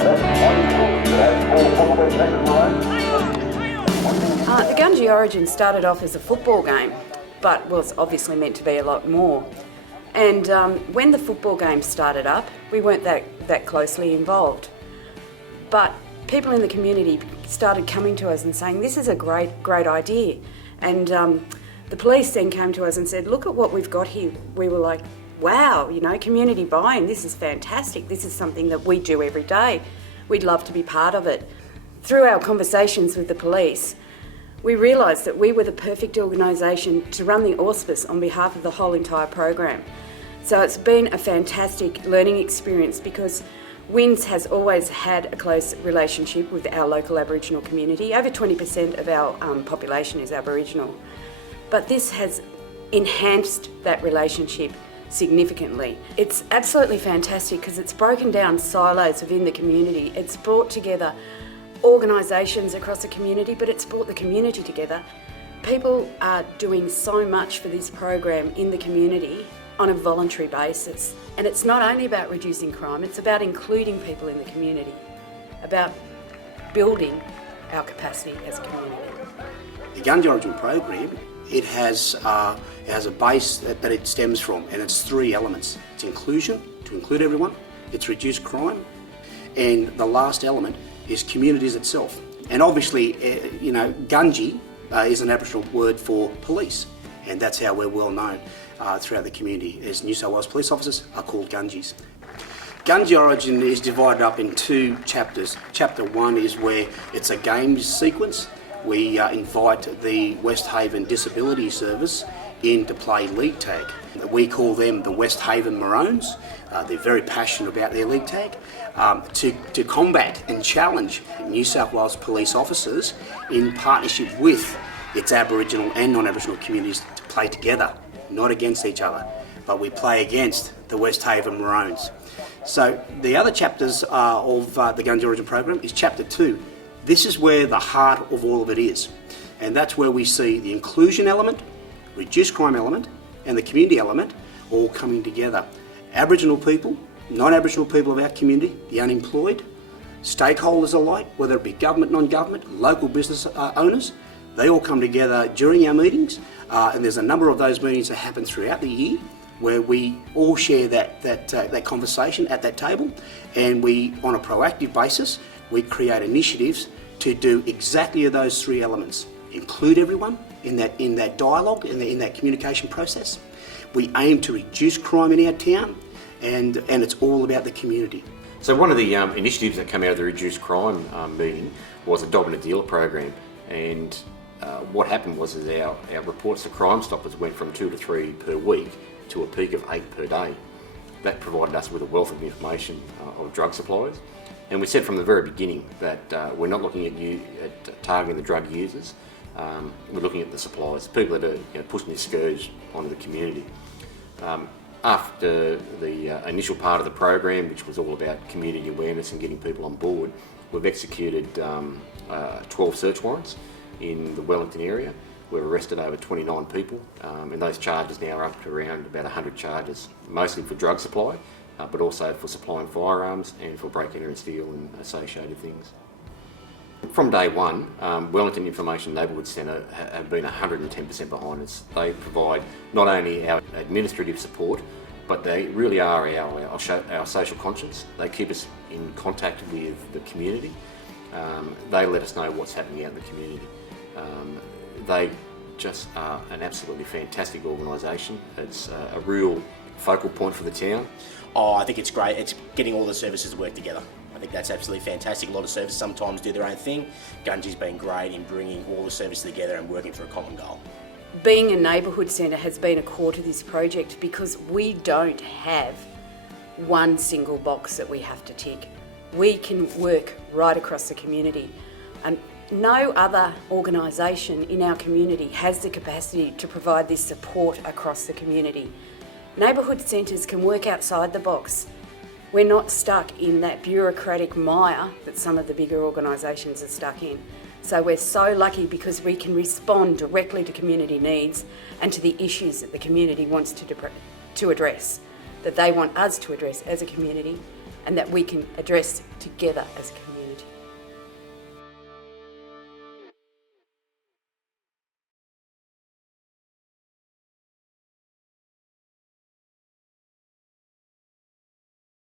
The Gungee Origin started off as a football game, but was obviously meant to be a lot more. And when the football game started up, we weren't that closely involved. But people in the community started coming to us and saying, this is a great idea. And the police then came to us and said, look at what we've got here. We were like, wow, community buy-in, this is fantastic. This is something that we do every day. We'd love to be part of it. Through our conversations with the police, we realised that we were the perfect organisation to run the auspice on behalf of the whole entire program. So it's been a fantastic learning experience because WINS has always had a close relationship with our local Aboriginal community. Over 20% of our population is Aboriginal. But this has enhanced that relationship significantly. It's absolutely fantastic because it's broken down silos within the community. It's brought together organisations across the community, but it's brought the community together. People are doing so much for this program in the community on a voluntary basis. And it's not only about reducing crime, it's about including people in the community, about building our capacity as a community. The Gungee Origin program, it has a base that it stems from, and it's three elements. It's inclusion, to include everyone, it's reduce crime, and the last element is communities itself. And obviously, Gungee is an Aboriginal word for police, and that's how we're well known throughout the community, as New South Wales police officers are called Gungees. Gungee Origin is divided up in two chapters. Chapter 1 is where it's a games sequence. We invite the West Haven Disability Service in to play league tag. We call them the West Haven Maroons. They're very passionate about their league tag to combat and challenge New South Wales police officers in partnership with its Aboriginal and non-Aboriginal communities to play together, not against each other, but we play against the West Haven Maroons. So the other chapters of the Gungee Origin program is chapter 2. This is where the heart of all of it is, and that's where we see the inclusion element, reduced crime element, and the community element all coming together. Aboriginal people, non-Aboriginal people of our community, the unemployed, stakeholders alike, whether it be government, non-government, local business owners, they all come together during our meetings, and there's a number of those meetings that happen throughout the year where we all share that conversation at that table, and we, on a proactive basis, we create initiatives to do exactly those three elements. Include everyone in that dialogue, in that communication process. We aim to reduce crime in our town, and it's all about the community. So one of the initiatives that came out of the Reduced Crime meeting was a dog and a dealer program, and what happened was that our reports to Crime Stoppers went from 2 to 3 per week to a peak of 8 per day. That provided us with a wealth of information of drug suppliers. And we said from the very beginning that we're not looking at targeting the drug users. We're looking at the suppliers, people that are pushing this scourge onto the community. After the initial part of the program, which was all about community awareness and getting people on board, we've executed 12 search warrants in the Wellington area. We've arrested over 29 people, and those charges now are up to around about 100 charges, mostly for drug supply, but also for supplying firearms and for break, enter and steal and associated things. From day one, Wellington Information Neighbourhood Centre have been 110% behind us. They provide not only our administrative support, but they really are our social conscience. They keep us in contact with the community. They let us know what's happening out in the community. They just are an absolutely fantastic organisation. It's a real focal point for the town. Oh, I think it's great. It's getting all the services to work together. I think that's absolutely fantastic. A lot of services sometimes do their own thing. Gungee's been great in bringing all the services together and working for a common goal. Being a neighbourhood centre has been a core to this project because we don't have one single box that we have to tick. We can work right across the community, and no other organisation in our community has the capacity to provide this support across the community. Neighbourhood centres can work outside the box. We're not stuck in that bureaucratic mire that some of the bigger organisations are stuck in. So we're so lucky because we can respond directly to community needs and to the issues that the community wants to address, that they want us to address as a community. and that we can address together as a community.